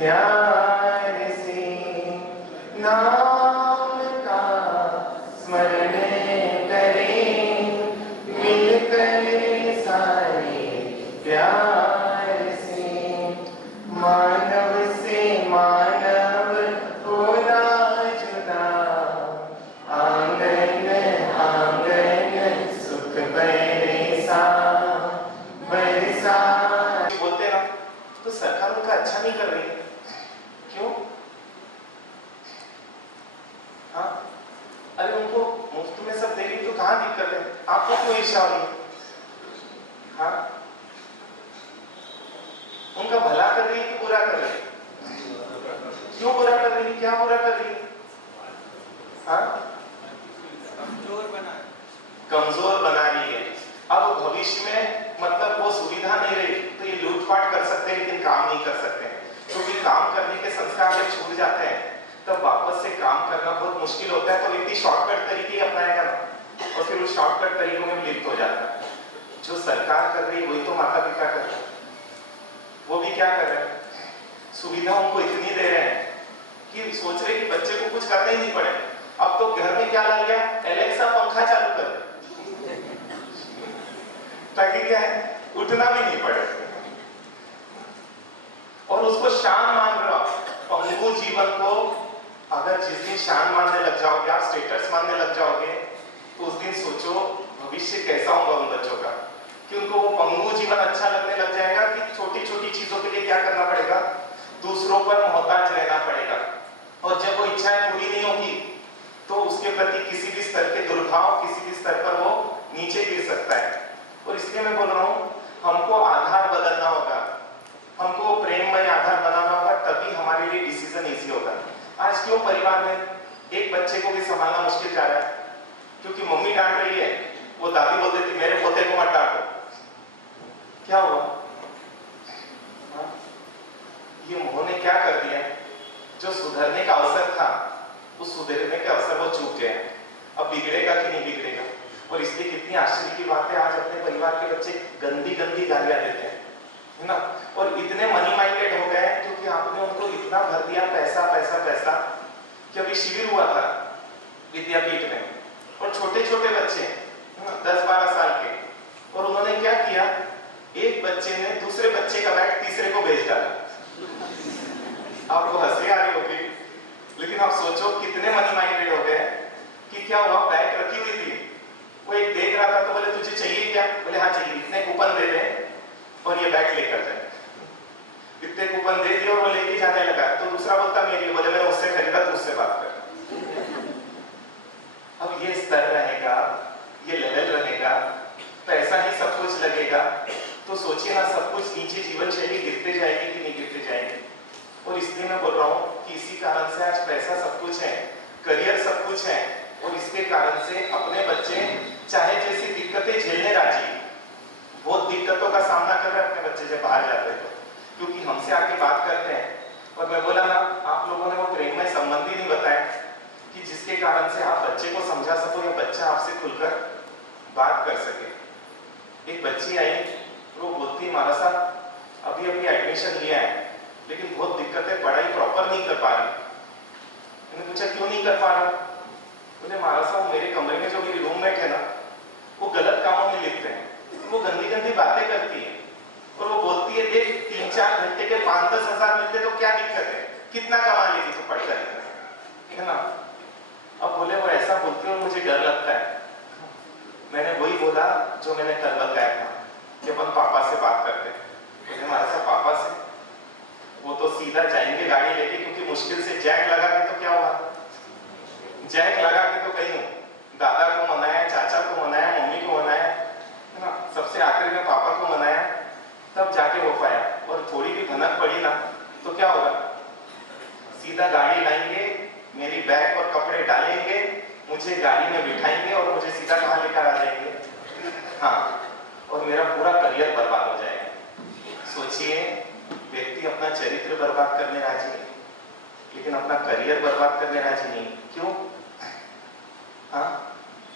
प्यार से नाम का अच्छा नहीं कर रही है। क्यों? हाँ, अरे उनको मुफ्त में सब दे रही तो कहाँ दिक्कत है? आपको क्यों ईर्ष्या हो रही है? हाँ, उनका भला कर रही है कि बुरा कर रही है? क्यों बुरा कर रही है? क्या बुरा कर रही है? हाँ, कमजोर बना रही है। अब भविष्य में मतलब वो सुविधा नहीं रही तो ये लूटपाट कर सकते हैं लेकिन काम नहीं कर सकते, क्योंकि काम करने के संस्कार जब छूट जाते हैं तब वापस से काम करना बहुत मुश्किल होता है। तो व्यक्ति शॉर्टकट तरीके अपनाएगा ना, और फिर उस शॉर्टकट तरीकों में लिप्त हो जाता है। जो सरकार कर रही है वही तो माता पिता कर रहे हैं। वो भी क्या कर रहे हैं? सुविधा उनको इतनी दे रहे हैं कि सोच रहे कि बच्चे को कुछ करना ही नहीं पड़े। अब तो घर में क्या ला गया? एलेक्सा पंखा चालू कर, ताकि क्या है, उठना भी नहीं पड़े। और उसको शान मान रहे हो। पंगु जीवन को अगर जिस दिन शान मानने लग जाओगे, आप स्टेटस मानने लग जाओगे, तो उस दिन सोचो भविष्य कैसा होगा उन बच्चों का। कि उनको वो पंगु जीवन अच्छा लगने लग जाएगा कि छोटी छोटी चीजों के लिए क्या करना पड़ेगा? दूसरों पर मोहताज रहना पड़ेगा। और जब वो इच्छाएं पूरी नहीं होगी तो उसके प्रति किसी भी स्तर के दुर्भाव, किसी भी स्तर पर वो नीचे गिर सकता है। और इसलिए मैं बोल रहा हूं, हमको आधार बदलना होगा, हमको प्रेममय आधार बनाना होगा, तभी हमारे लिए डिसीजन इजी होगा। आज क्यों परिवार में एक बच्चे को भी संभालना मुश्किल जा रहा है? क्योंकि मम्मी डांट रही है, वो दादी बोलती थी मेरे पोते को मत डांटो। क्या हुआ? ये मोह ने क्या कर दिया? जो सुधरने का अवसर था, उस सुधरने के अवसर वो चूक गया। अब बिगड़ेगा कि नहीं बिगड़ेगा? और इसलिए कितनी आश्चर्य की बात है, आज अपने परिवार के बच्चे गंदी गंदी गालियां देते हैं, है ना? और इतने मनी माइंडेड हो गए क्योंकि आपने उनको इतना भर दिया पैसा पैसा पैसा, कि अभी शिविर हुआ था विद्यापीठ में, और छोटे छोटे बच्चे 10-12 साल के, और उन्होंने क्या किया, एक बच्चे ने दूसरे बच्चे का बैग तीसरे को भेज डाला। आपको हंसी आ रही होगी, लेकिन आप सोचो कितने मनी माइंडेड हो गए कि क्या हुआ, बैग रखी हुई थी, वो एक देख रहा था तो बोले तुझे चाहिए क्या? बोले हाँ चाहिए, इतने कूपन दे दे और ये बैग लेकर जाए। इतने कूपन दे दिए और वो लेके जाने लगा। तो दूसरा बोलता मेरी, बोले मैंने उससे खरीदा, तो उससे बात कर। अब ये स्तर रहेगा, ये लेवल रहेगा, पैसा ही सब कुछ लगेगा, तो सोचिए ना, सब कुछ नीचे जीवन शैली गिरते जाएगी कि नहीं गिरते जाएगी। और इसलिए मैं बोल रहा हूँ कि इसी कारण से आज पैसा सब कुछ है, करियर सब कुछ है, और इसके कारण से अपने बच्चे चाहे जैसी दिक्कतें झेलने राजी, बहुत दिक्कतों का सामना कर रहे हैं अपने बच्चे जब बाहर जाते हैं, क्योंकि हमसे आके बात करते हैं। और मैं बोला ना, आप लोगों ने वो प्रेममय संबंध ही नहीं बताया कि जिसके कारण से आप बच्चे को समझा सको या बच्चा आपसे खुलकर बात कर सके। एक बच्ची आई, वो बोलती मारा साहब अभी अभी एडमिशन लिया है, लेकिन बहुत दिक्कत है, पढ़ाई प्रॉपर नहीं कर पा रही। मैंने पूछा क्यों नहीं कर पा रहा? बोले मारा साहब मेरे कमरे में जो मेरी रूममेट है ना, वो गलत कामों में लिखते हैं, वो गंदी गंदी बातें करती है, और वो बोलती है देख 3-4 घंटे के 5-10 हजार मिलते तो क्या दिक्कत है, कितना कमा लेगी तो पढ़ कर, है ना? अब बोले वो ऐसा बोलती है और मुझे डर लगता है। मैंने वही बोला जो मैंने कल बताया था कि अपन पापा से बात करते हैं। बोले हमारे साथ पापा से, वो तो सीधा जाएंगे गाड़ी लेके, क्योंकि मुश्किल से जैक लगा के, तो क्या हुआ, जैक लगा के तो कहीं दादा को मनाया, चाचा को मनाया, मम्मी को मनाया, है ना, सबसे आखिर में पापा को मनाया, तब जाके हो पाया। और थोड़ी भी भनक पड़ी ना तो क्या होगा, सीधा गाड़ी लाएंगे, मेरी बैग और कपड़े डालेंगे, मुझे गाड़ी में बिठाएंगे और मुझे सीधा कहाँ लेकर आ जाएंगे, हाँ, और मेरा पूरा करियर बर्बाद हो जाएगा। सोचिए, व्यक्ति अपना चरित्र बर्बाद करने राजी है, लेकिन अपना करियर बर्बाद करने राजी नहीं। क्यों? हाँ,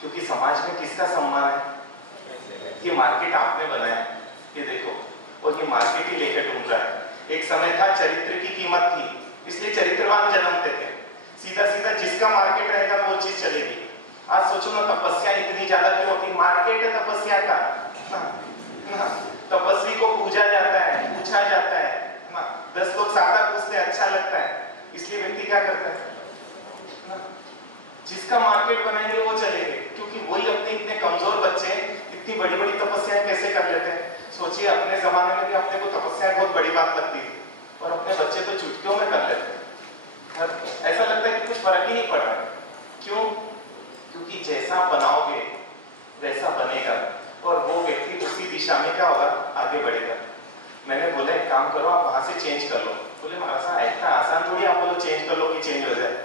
क्योंकि समाज में किसका सम्मान है? ये मार्केट आपने बनाया, ये देखो, और ये मार्केट ही लेकर ढूंढ रहा है। एक समय था चरित्र की कीमत थी, इसलिए चरित्रवान जन्मते थे। सीधा सीधा जिसका मार्केट रहेगा वो चीज चलेगी। आज सोचो ना, तपस्या इतनी ज्यादा क्यों होती? मार्केट है तपस्या का, तपस्वी को पूजा जाता है, पूछा जाता है ना, 10 लोग सादा पूछते हैं, अच्छा लगता है, इसलिए व्यक्ति क्या करता है ना? जिसका मार्केट बनाएंगे वो चलेंगे, क्योंकि वही अपने इतने कमजोर बच्चे इतनी बड़ी बड़ी तपस्याएं कैसे कर लेते हैं। सोचिए, अपने जमाने में भी अपने को तपस्या बहुत बड़ी बात लगती थी, और बोले महाराज साहब इतना आसान थोड़ी आप बोलो चेंज कर लो कि चेंज हो जाए,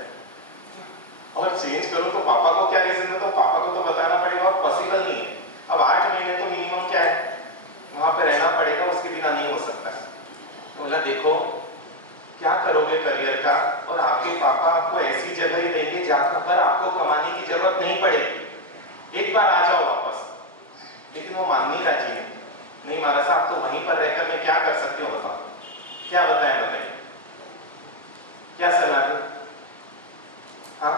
और चेंज करो तो पापा को क्या रीजन है, तो पापा को तो बताना पड़ेगा और पॉसिबल नहीं है। अब 8 महीने तो मिनिमम क्या है वहां पे रहना पड़ेगा, उसके बिना नहीं हो सकता। तो बोला देखो क्या करोगे करियर का, और आपके पापा आपको ऐसी जगह ही देंगे जहां पर आपको कमाने की जरूरत नहीं पड़ेगी, एक बार आ जाओ वापस। लेकिन वो माननी राजी है, नहीं महाराज साहब तो वहीं पर रहकर मैं क्या कर सकती हूँ बताओ, क्या बताएं बताइए, क्या सलाह दें? हाँ,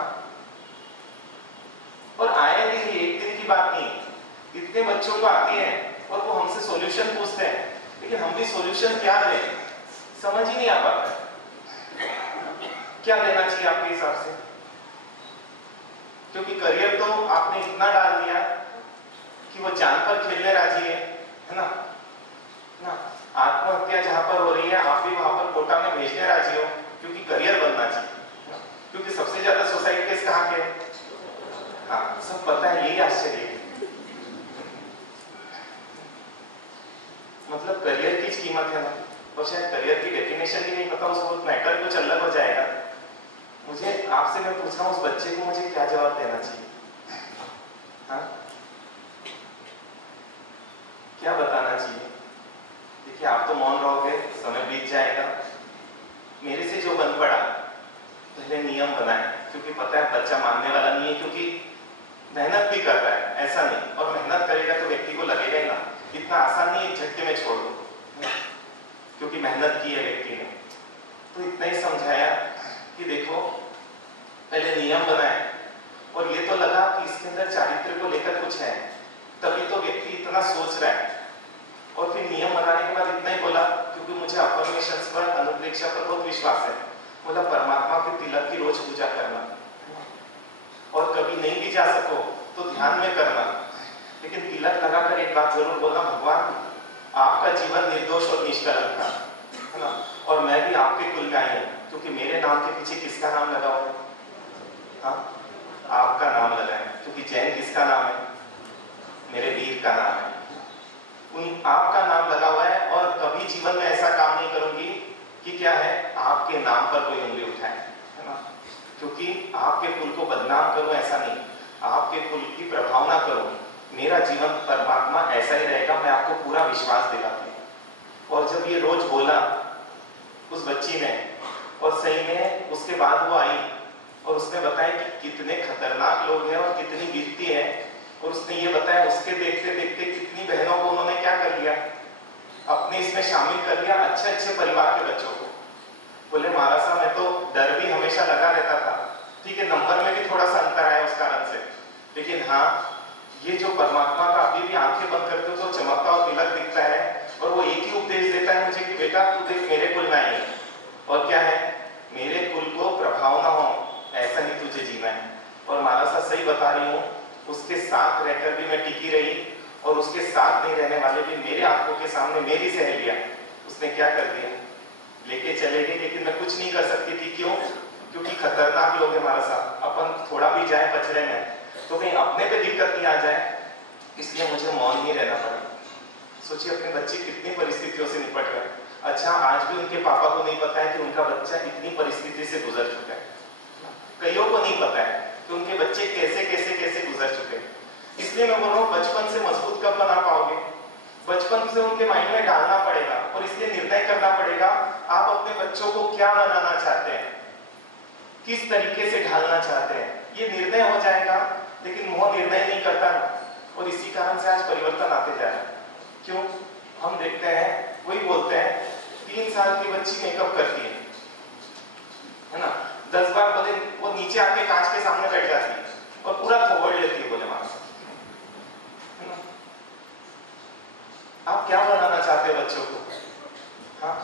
और आए भी एक दिन की बात नहीं, इतने बच्चों को आती है और वो हमसे सॉल्यूशन पूछते हैं, लेकिन हम भी सॉल्यूशन क्या दें समझ ही नहीं आ पाता। क्या देना चाहिए आपके हिसाब से? क्योंकि करियर तो आपने इतना डाल दिया कि वो जान पर खेलने राजी है ना? आत्महत्या जहां पर हो रही है आप भी वहां पर कोटा में भेजने राजी हो, क्योंकि करियर बनना चाहिए। क्योंकि सबसे ज्यादा सुसाइड केस कहाँ के? हाँ, सब पता है, यही आश्चर्य है। मतलब करियर की कीमत है ना, और शायद करियर की डेफिनेशन भी नहीं पता, उसको मैटर कुछ अलग हो जाएगा। मुझे आपसे मैं पूछ रहा हूँ उस बच्चे को मुझे क्या जवाब देना चाहिए? हाँ, क्या बताना चाहिए? देखिए आप तो मौन रहोगे, समय बीत जाएगा। मेरे से जो बन पड़ा, पहले नियम बनाए, क्योंकि पता है बच्चा मानने वाला नहीं है, क्योंकि मेहनत भी कर रहा है, ऐसा नहीं, और मेहनत करेगा तो व्यक्ति को लगेगा ही ना, इतना आसान नहीं है झटके में छोड़ दो, क्योंकि मेहनत की है व्यक्ति ने। तो इतना ही समझाया कि देखो पहले नियम बनाए, और ये तो लगा कि इसके अंदर चारित्र को लेकर कुछ है, तभी तो व्यक्ति इतना सोच रहा है। और फिर नियम बनाने के बाद इतना ही बोला, क्योंकि मुझे अफर्मेशंस पर, अनुप्रेक्षा पर बहुत विश्वास है, बोला परमात्मा के तिलक की रोज पूजा करना, और कभी नहीं भी जा सको तो ध्यान में करना, लेकिन तिलक लगाकर एक बात जरूर बोलना, भगवान आपका जीवन निर्दोष और निष्कलंक था, है ना, और मैं भी आपके कुल में आई हूँ, क्योंकि मेरे नाम के पीछे किसका नाम लगा हुआ है? हाँ, आपका नाम लगा है, क्योंकि जैन किसका नाम है? मेरे वीर का नाम है, उन आपका नाम लगा हुआ है, और कभी जीवन में ऐसा काम नहीं करूंगी कि क्या है आपके नाम पर कोई उंगली उठाए, है ना, क्योंकि आपके कुल को बदनाम करो ऐसा नहीं, आपके कुल की प्रभाव ना करो, मेरा जीवन परमात्मा ऐसा ही रहेगा, मैं आपको पूरा विश्वास दिलाती हूँ। और जब ये रोज बोला उस बच्ची ने, और सही में उसके बाद वो आई और उसने बताया कि कितने खतरनाक लोग हैं और कितनी गिरती है, और उसने ये बताया उसके देखते देखते कितनी बहनों को उन्होंने क्या कर लिया, अपने इसमें शामिल कर लिया, अच्छे अच्छे परिवार के बच्चों को। बोले महाराज साहब मैं तो डर भी हमेशा लगा रहता था, ठीक है नंबर में भी थोड़ा सा अंतर आया उस कारण से, लेकिन हाँ ये जो परमात्मा का अभी भी आंखें बंद करते हो तो चमकता और तिलक दिखता है, और वो एक ही उपदेश देता है मुझे कि बेटा तू देख मेरे कुल में आई है, और क्या है मेरे कुल को प्रभाव ना हो ऐसा ही तुझे जीना है। और महाराज साहब सही बता रही हूँ, उसके साथ रहकर भी मैं टिकी रही, और उसके साथ नहीं रहने वाले भी मेरे आंखों के सामने मेरी सहेलियां, उसने क्या कर दिया, लेके चले गए, लेकिन मैं कुछ नहीं कर सकती थी। क्यों? क्योंकि खतरनाक लोग हैं महाराज साहब, अपन थोड़ा भी जाए पचड़े में तो कहीं अपने पे दिक्कत नहीं आ जाए, इसलिए मुझे मौन ही रहना पड़ा। सोचिए अपने बच्चे कितनी परिस्थितियों से निपट गए। अच्छा आज भी उनके पापा को नहीं पता है कि उनका बच्चा इतनी परिस्थिति से गुजर चुका है, कईयों को नहीं पता है कि उनके बच्चे कैसे कैसे कैसे गुजर चुके हैं। इसलिए मैं बोल रहा हूँ बचपन से मजबूत कब बना पाओगे, बचपन से उनके माइंड में डालना पड़ेगा, और इसलिए निर्णय करना पड़ेगा आप अपने बच्चों को क्या बनाना चाहते हैं, किस तरीके से ढालना चाहते हैं, ये निर्णय हो जाएगा। लेकिन मोह निर्णय नहीं करता, और इसी कारण से आज परिवर्तन आते जा रहा है। क्यों? हम देखते हैं वही बोलते हैं 3 साल की बच्ची मेकअप करती है ना, 10 बार बोले वो नीचे आके कांच के सामने बैठ जाती है और पूरा थोबड़ लेती है, बोले मां आप क्या बनाना चाहते हैं बच्चों को? हाँ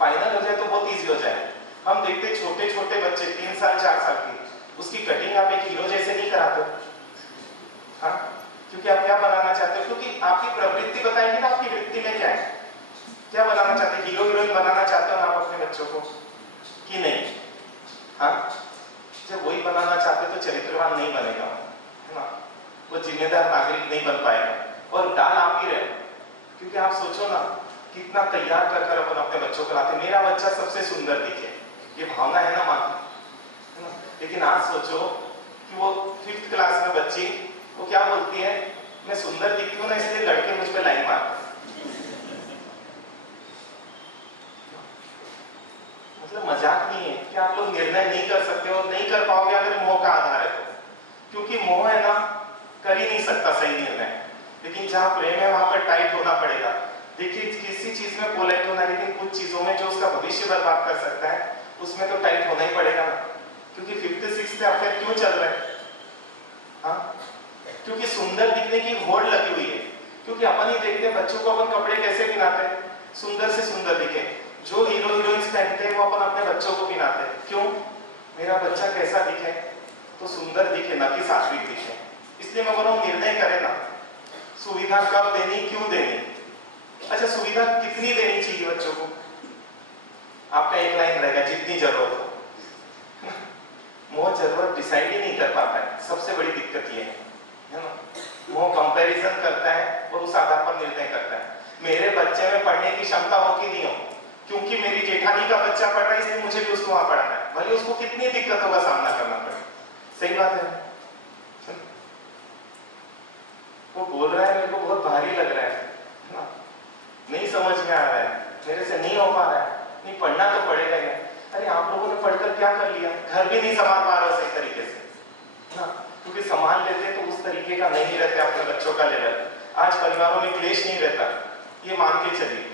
फाइनल हो जाए तो बहुत इजी हो जाए। हम देखते छोटे छोटे बच्चे 3 साल 4 साल की, उसकी कटिंग आप एक हीरो जैसे नहीं कराते। हाँ क्योंकि आप क्या बनाना चाहते हो, क्योंकि आपकी प्रवृत्ति बताएंगे ना आपकी वृत्ति में क्या है, क्या बनाना चाहते हैं, हीरो हीरोइन बनाना चाहते हो ना आप अपने बच्चों को कि नहीं? हाँ जब वही बनाना चाहते तो चरित्रवान नहीं बनेगा, है ना, वो जिम्मेदार नागरिक नहीं बन पाएगा, और डाल आप ही रहे। क्योंकि आप सोचो ना कितना तैयार कर कर अपन अपने बच्चों को लाते, मेरा बच्चा सबसे सुंदर दिखे, ये भावना है ना माँ की, है ना। लेकिन आज सोचो कि वो 5th क्लास में बच्ची वो क्या बोलती है, मैं सुंदर दिखती हूँ ना इसलिए लड़के मुझ पे लाइन मारते। मतलब मजाक नहीं है कि आप लोग निर्णय नहीं कर सकते और नहीं कर पाओगे अगर मोह का आधार है तो, क्योंकि मोह है ना कर ही नहीं सकता सही निर्णय। लेकिन जहाँ प्रेम है वहां पर टाइट होना पड़ेगा। देखिए किसी चीज में पोलाइट होना, लेकिन कुछ चीजों में जो उसका भविष्य बर्बाद कर सकता है उसमें तो टाइट होना ही पड़ेगा ना। क्योंकि 5th 6th अफेयर क्यों चल रहा है? हाँ, क्योंकि सुंदर दिखने की होड़ लगी हुई है। क्योंकि अपन ही देखते हैं बच्चों को अपन कपड़े कैसे पहनाते हैं, सुंदर से सुंदर दिखे। जो हीरो हीरोइंस पहनते हैं वो अपन अपने बच्चों को पहनाते हैं। क्यों? मेरा बच्चा कैसा दिखे तो सुंदर दिखे, ना कि सात्विक दिखे। इसलिए मैं बोल रहा हूँ निर्णय करें ना, सुविधा कब देनी, क्यों देनी। अच्छा, सुविधा कितनी देनी चाहिए बच्चों को? आपका एक लाइन रहेगा, जितनी जरूरत हो। मोह जरूरत डिसाइड ही नहीं कर पाता है, सबसे बड़ी दिक्कत ये है ना। मोह कंपैरिजन करता है और उस आधार पर निर्णय करता है, मेरे बच्चे में पढ़ने की क्षमता हो कि नहीं हो, क्योंकि मेरी जेठानी का बच्चा पढ़ रहा है इसलिए मुझे भी उसको वहां पढ़ाना है, भले उसको कितनी दिक्कतों का सामना करना पड़े। सही बात है। वो बोल रहा है मेरे को बहुत भारी लग रहा है ना, नहीं समझ में आ रहा है, मेरे से नहीं हो पा रहा है, नहीं पढ़ना तो पड़ेगा ही। अरे आप लोगों ने पढ़कर क्या कर लिया? घर भी नहीं संभाल पा रहे हो सही तरीके से ना, क्योंकि संभाल लेते तो उस तरीके का नहीं रहते अपने बच्चों का लेवल। आज परिवारों में क्लेश नहीं रहता, ये मान के चलिए।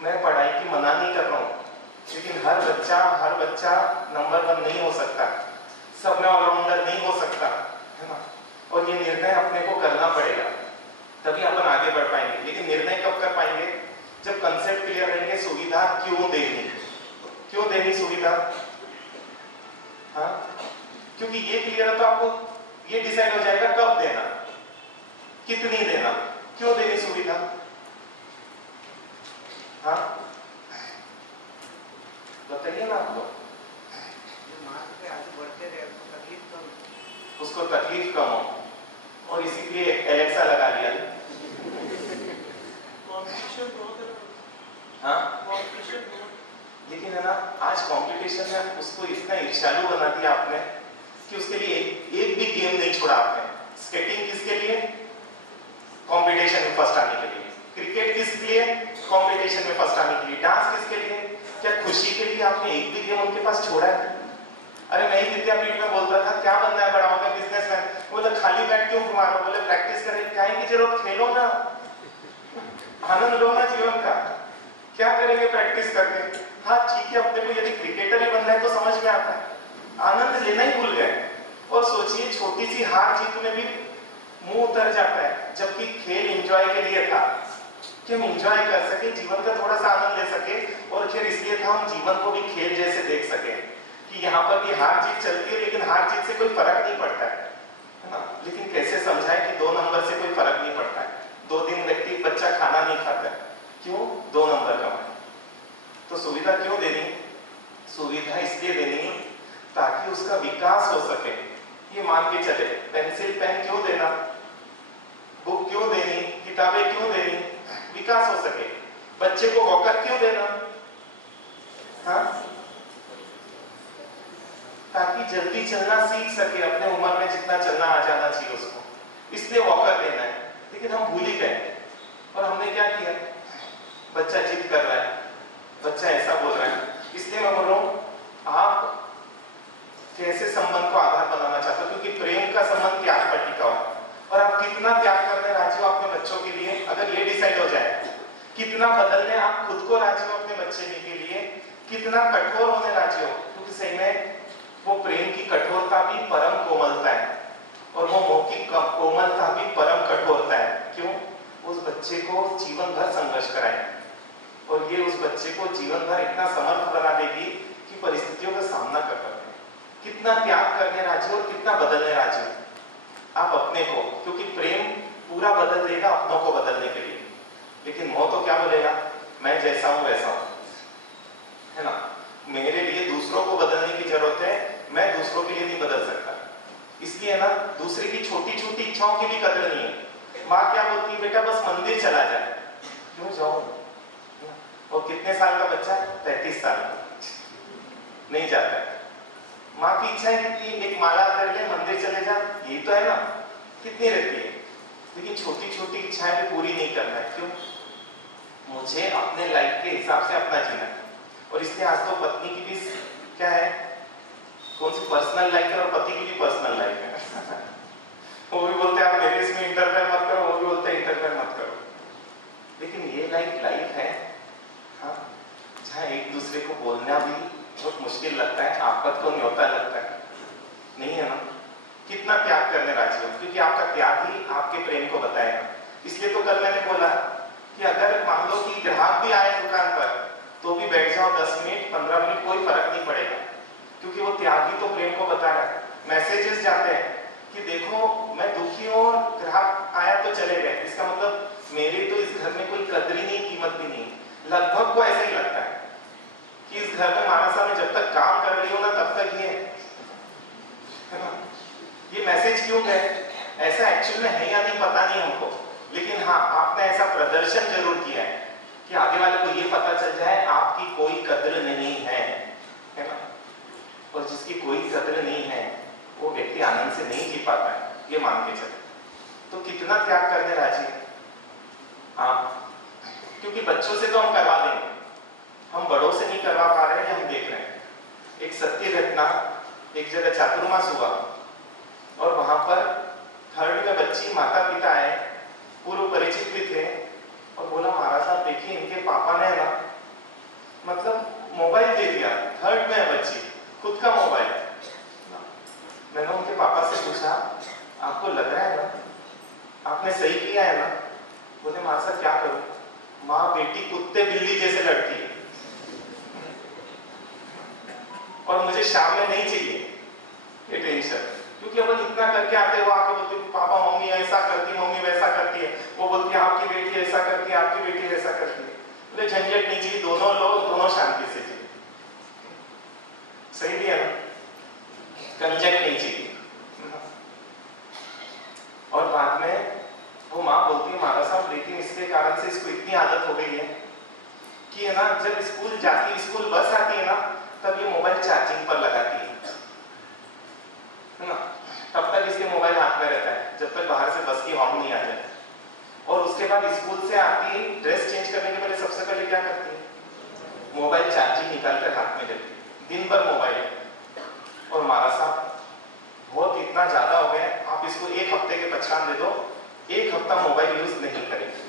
मैं पढ़ाई की मना नहीं कर रहा हूँ, लेकिन हर बच्चा नंबर 1 नहीं हो सकता, सब में ऑलराउंडर नहीं हो सकता, है ना। और ये निर्णय अपने को करना पड़ेगा, तभी अपन आगे बढ़ पाएंगे। लेकिन निर्णय कब कर पाएंगे? जब कंसेप्ट क्लियर रहेंगे, सुविधा क्यों देनी सुविधा। हाँ, क्योंकि ये क्लियर है तो आपको ये डिसाइड हो जाएगा कब देना, कितनी देना, क्यों देनी सुविधा। हाँ बताइए ना आप लोग। उसको तकलीफ कम हो और इसीलिए एलेक्सा लगा लिया। हाँ, लेकिन है ना आज कंपटीशन में उसको इतना ईर्ष्यालु बना दिया आपने कि उसके लिए एक भी गेम नहीं छोड़ा आपने। स्केटिंग किसके लिए? कंपटीशन में फर्स्ट आने के लिए। क्रिकेट किसके लिए? कंपटीशन में फर्स्ट आने के लिए। डांस किसके लिए? क्या खुशी के लिए आपने एक भी गेम उनके पास छोड़ा है? अरे मैं ही विद्यापीठ में बोलता था क्या बनना है बड़ा होकर, बिजनेसमैन। बोला खाली बैठ क्यों घुमा रहे हो? बोले प्रैक्टिस करें। क्या है की जरूरत, खेलो ना, आनंद लो ना जीवन का। क्या करेंगे प्रैक्टिस करके? हाँ ठीक है, अपने को यदि क्रिकेटर ही बनना है तो समझ में आता है, आनंद लेना ही भूल गए। और सोचिए छोटी सी हार जीत में भी मुंह उतर जाता है, जबकि खेल एंजॉय के लिए था कि हम एंजॉय कर सके, जीवन का थोड़ा सा आनंद ले सके। और खेल इसलिए था हम जीवन को भी खेल जैसे देख सके कि यहाँ पर भी हार जीत चलती है, लेकिन हार जीत से कोई फर्क नहीं पड़ता है ना। लेकिन कैसे समझाएं कि 2 नंबर से कोई फर्क नहीं पड़ता है। 2 दिन व्यक्ति बच्चा खाना नहीं खाता है, क्यों? 2 नंबर कमाए। तो सुविधा क्यों देनी? सुविधा इसलिए देनी ताकि उसका विकास हो सके। ये मान के चले, पेंसिल पेन क्यों देना, बुक क्यों देनी, किताबें क्यों देनी? विकास हो सके। बच्चे को वॉकर क्यों देना? हाँ, ताकि जल्दी चलना सीख सके, अपने उम्र में जितना चलना आ जाना चाहिए उसको, इसलिए वॉकर देना है। लेकिन हम भूल ही गए और हमने क्या किया, बच्चा जिद कर रहा है, बच्चा ऐसा बोल रहा है, इसलिए मैं बोल रहा हूं आप कैसे संबंध को आधार बनाना चाहते हो, क्योंकि प्रेम का संबंध त्याग पर टिका हुआ है। और आप कितना त्याग करने राजी हो अपने बच्चों के लिए, अगर ये डिसाइड हो जाए, कितना बदलने आप खुद को राजी हो अपने बच्चे के लिए, कितना कठोर होने राजी हो, क्योंकि सही में वो प्रेम की कठोरता भी परम कोमलता है और वो मोह की कोमलता भी परम कठोरता है। क्यों? उस बच्चे को जीवन भर संघर्ष कराए और ये उस बच्चे को जीवन भर इतना समर्थ बना देगी कि परिस्थितियों का सामना कर सकते हैं। कितना त्याग करने राजी हो और कितना बदलने राजी हो आप अपने को, क्योंकि प्रेम पूरा बदल देगा अपनों को बदलने के लिए। लेकिन मोह तो क्या बोलेगा, मैं जैसा हूं वैसा हूं, है ना। मेरे लिए दूसरों को बदलने की जरूरत है, मैं दूसरों के लिए नहीं बदल सकता। इसलिए ना दूसरे की छोटी छोटी इच्छाओं की भी कदर नहीं है। माँ क्या बोलती है, बेटा बस मंदिर चला जाए। क्यों जाऊं, और कितने साल का बच्चा? 35 साल का। नहीं जाता है। माँ की इच्छा है कि एक माला कर ले, मंदिर चले जा, यही तो है ना, कितनी रहती है। लेकिन छोटी छोटी इच्छाएं भी पूरी नहीं करना है। क्यों? मुझे अपने लाइफ के हिसाब से अपना जीना है। और इसलिए आज तो पत्नी की भी क्या है, कौन सी पर्सनल लाइफ है, और पति की भी पर्सनल लाइफ है। वो भी बोलते हैं आप मेरे इसमें इंटरफेयर मत करो, वो भी बोलते हैं इंटरफेयर मत करो। लेकिन ये लाइफ है, हाँ, जहाँ एक दूसरे को बोलना भी बहुत मुश्किल लगता है, आपत को न्योता लगता है, नहीं है ना? कितना त्याग करने राजी हो, क्योंकि आपका त्याग ही आपके प्रेम को बताएगा। इसलिए तो कल मैंने बोला कि अगर मान लो कि ग्राहक भी आए दुकान पर, तो भी बैठ जाओ 10 मिनट 15 मिनट, कोई फर्क नहीं पड़ेगा, क्योंकि वो त्याग ही तो प्रेम को बता रहा है। मैसेजेस जाते हैं कि देखो मैं दुखी हूं, ग्राहक आया तो चले गए, इसका मतलब मेरी तो इस घर में कोई कदर ही नहीं, कीमत भी नहीं। लगभग को ऐसा ही लगता है कि इस घर में मानसा में जब तक काम कर रही हो ना, तब तक ये है ना। ये मैसेज क्यों है? ऐसा एक्चुअल में है या नहीं पता नहीं हमको, लेकिन हाँ, आपने ऐसा प्रदर्शन जरूर किया है कि आगे वाले को ये पता चल जाए आपकी कोई कद्र नहीं है ना। और जिसकी कोई कद्र नहीं है वो व्यक्ति आनंद से नहीं जी पाता है, ये मान के चले। तो कितना त्याग करने राजी है आप? क्योंकि बच्चों से तो हम करवा देंगे, हम बड़ों से नहीं करवा पा रहे हैं, हम देख रहे हैं। एक सत्य घटना, एक जगह चातुर्मास हुआ और वहां पर थर्ड में बच्ची, माता पिता आए, पूर्व परिचित भी थे, और बोला महाराज साहब देखिए इनके पापा ने ना मतलब मोबाइल दे दिया, थर्ड में है बच्ची, खुद का मोबाइल। मैंने उनके पापा से पूछा आपको लग रहा है ना आपने सही किया है ना? बोले महाराज साहब क्या करूं, माँ बेटी कुत्ते बिल्ली जैसे लड़ती है और मुझे शाम में नहीं चाहिए ये टेंशन। क्योंकि अपन इतना करके आते हो, आके बोलते पापा मम्मी ऐसा करती, मम्मी वैसा करती है, वो बोलती है आपकी बेटी ऐसा करती है, आपकी बेटी वैसा करती है। बोले झंझट नहीं चाहिए, दोनों लोग दोनों शांति से चाहिए। सही भी है ना? कंजट नहीं चाहिए। और बाद में वो माँ बोलती है महाराज साहब लेकिन इसके कारण से इसको इतनी आदत हो गई है कि है ना, जब स्कूल जाती है, स्कूल बस आती है ना, तब ये मोबाइल चार्जिंग पर लगाती है ना, तब तक इसके मोबाइल हाथ में रहता है जब तक बाहर से बस की हॉर्न नहीं आ जाए। और उसके बाद स्कूल से आती है, ड्रेस चेंज करने के पहले सबसे पहले क्या करती है? मोबाइल चार्जिंग निकाल कर हाथ में लेती है, दिन भर मोबाइल। और महाराज साहब बहुत इतना ज्यादा हो गया, आप इसको 1 हफ्ते के पहचान दे दो, 1 हफ्ता मोबाइल यूज नहीं करेगी।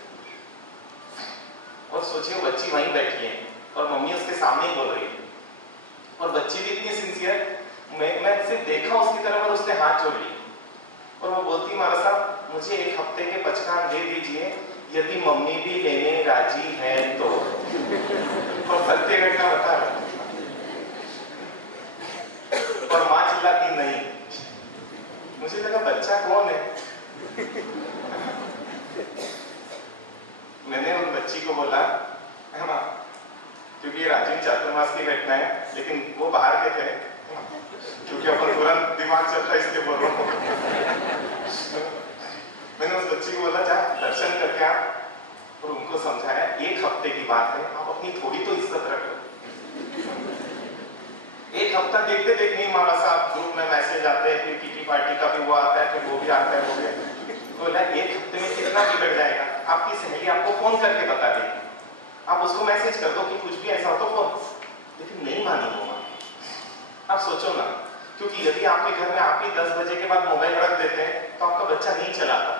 और सोचिए बच्ची वहीं बैठी है और मम्मी उसके सामने ही बोल रही है, और बच्ची भी इतनी सिंसियर, मैं सिर्फ देखा उसकी तरफ और उसने हाथ जोड़ ली, और वो बोलती महाराज साहब मुझे 1 हफ्ते के पचकान दे दीजिए, यदि मम्मी भी लेने राजी है तो। और सत्य घटना बता रहा, और माँ चिल्लाती नहीं। मुझे लगा बच्चा कौन है? मैंने उन बच्ची को बोला है ना, क्योंकि ये राजीव चातुर्मास की घटना है, लेकिन वो बाहर के थे, क्योंकि अपन तुरंत दिमाग चलता है इसलिए बोल रहा हूँ। मैंने उस बच्ची को बोला जा दर्शन करके आ, और उनको समझाया 1 हफ्ते की बात है, आप अपनी थोड़ी तो इज्जत रखो। 1 हफ्ता देखते देखते ही महाराज साहब ग्रुप में मैसेज आते हैं, फिर किटी पार्टी का भी वो आता है, फिर वो भी आता है, वो भी। बोला 1 हफ्ते में कितना बिगड़ जाएगा? आपकी सहेली आपको फोन करके बता देगी, आप उसको मैसेज कर दो कि कुछ भी ऐसा हो तो फोन। लेकिन नहीं मानी वो माँ। आप सोचो ना, क्योंकि यदि आपके घर में आप ही 10 बजे के बाद मोबाइल रख देते हैं तो आपका बच्चा नहीं चलाता,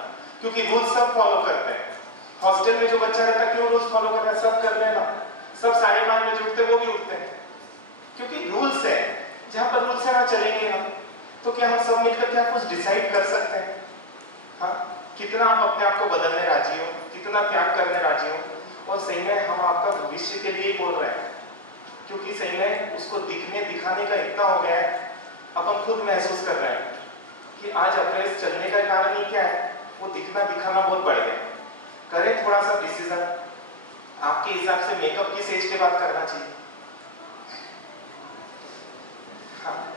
क्योंकि रूल्स सब फॉलो करते हैं। हॉस्टल में जो बच्चा रहता है क्यों रूल्स फॉलो कर रहा है? सब कर रहे हैं ना, सब 5:30 बजे उठते, वो भी उठते हैं, क्योंकि रूल्स है। जहां पर रूल्स है ना चलेंगे हम, तो क्या हम सब मिलकर क्या कुछ डिसाइड कर सकते हैं? हाँ, कितना आप अपने आप को बदलने राजी हो, कितना त्याग करने राजी हो। और सही में हम आपका भविष्य के लिए ही बोल रहे हैं, क्योंकि सही में उसको दिखने दिखाने का इतना हो गया है, अपन खुद महसूस कर रहे हैं कि आज अप्रेस चलने का कारण ही क्या है? वो दिखना दिखाना बहुत बढ़ गया। करें थोड़ा सा डिसीजन, आपके हिसाब से मेकअप किस एज के बाद करना चाहिए? हाँ,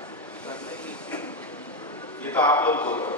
ये तो आप लोग बोल रहे हो।